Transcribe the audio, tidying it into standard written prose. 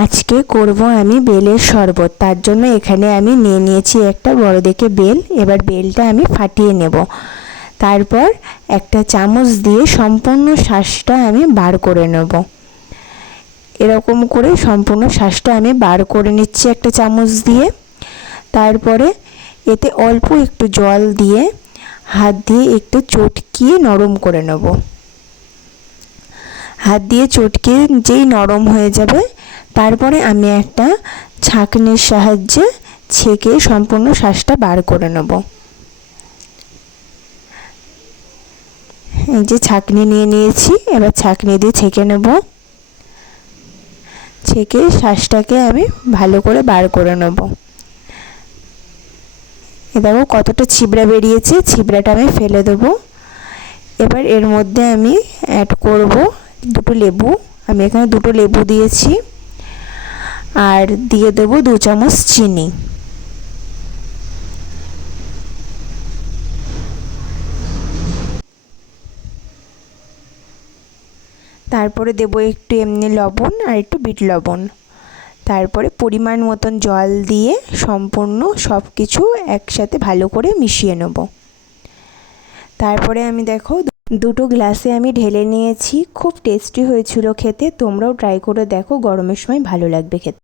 আজকে করব আমি বেলের শরবত। তার জন্য এখানে আমি নিয়ে নিয়েছি একটা বড় দেখে বেল। এবার বেলটা আমি ফাটিয়ে নেব। তারপর একটা চামচ দিয়ে সম্পূর্ণ শাঁসটা আমি বার করে নেব। এরকম করে সম্পূর্ণ শাঁসটা আমি বার করে নিচ্ছি একটা চামচ দিয়ে। তারপরে এতে অল্প একটু জল দিয়ে হাত দিয়ে একটু চটকিয়ে নরম করে নেব। হাত দিয়ে চটকে যেই নরম হয়ে যাবে, তারপরে আমি একটা ছাঁকনির সাহায্যে ছেঁকে সম্পূর্ণ শাঁসটা বার করে নেব। এই যে ছাঁকনি নিয়ে নিয়েছি, এবার ছাঁকনি দিয়ে ছেঁকে নেব। ছেঁকে শাঁসটাকে আমি ভালো করে বার করে নেব। এ দেখো কতটা ছিবড়া বেরিয়েছে, ছিবড়াটা আমি ফেলে দেবো। এবার এর মধ্যে আমি অ্যাড করব দুটো লেবু। আমি এখানে দুটো লেবু দিয়েছি, আর দিয়ে দেবো 2 চামচ চিনি। তারপরে দেবো একটু এমনি লবণ আর একটু বিট লবণ। তারপরে পরিমাণ মতন জল দিয়ে সম্পূর্ণ সব কিছু একসাথে ভালো করে মিশিয়ে নেব। তারপরে আমি দেখো দুটো গ্লাসে আমি ঢেলে নিয়েছি। খুব টেস্টি হয়েছিল খেতে। তোমরাও ট্রাই করে দেখো, গরমের সময় ভালো লাগবে খেতে।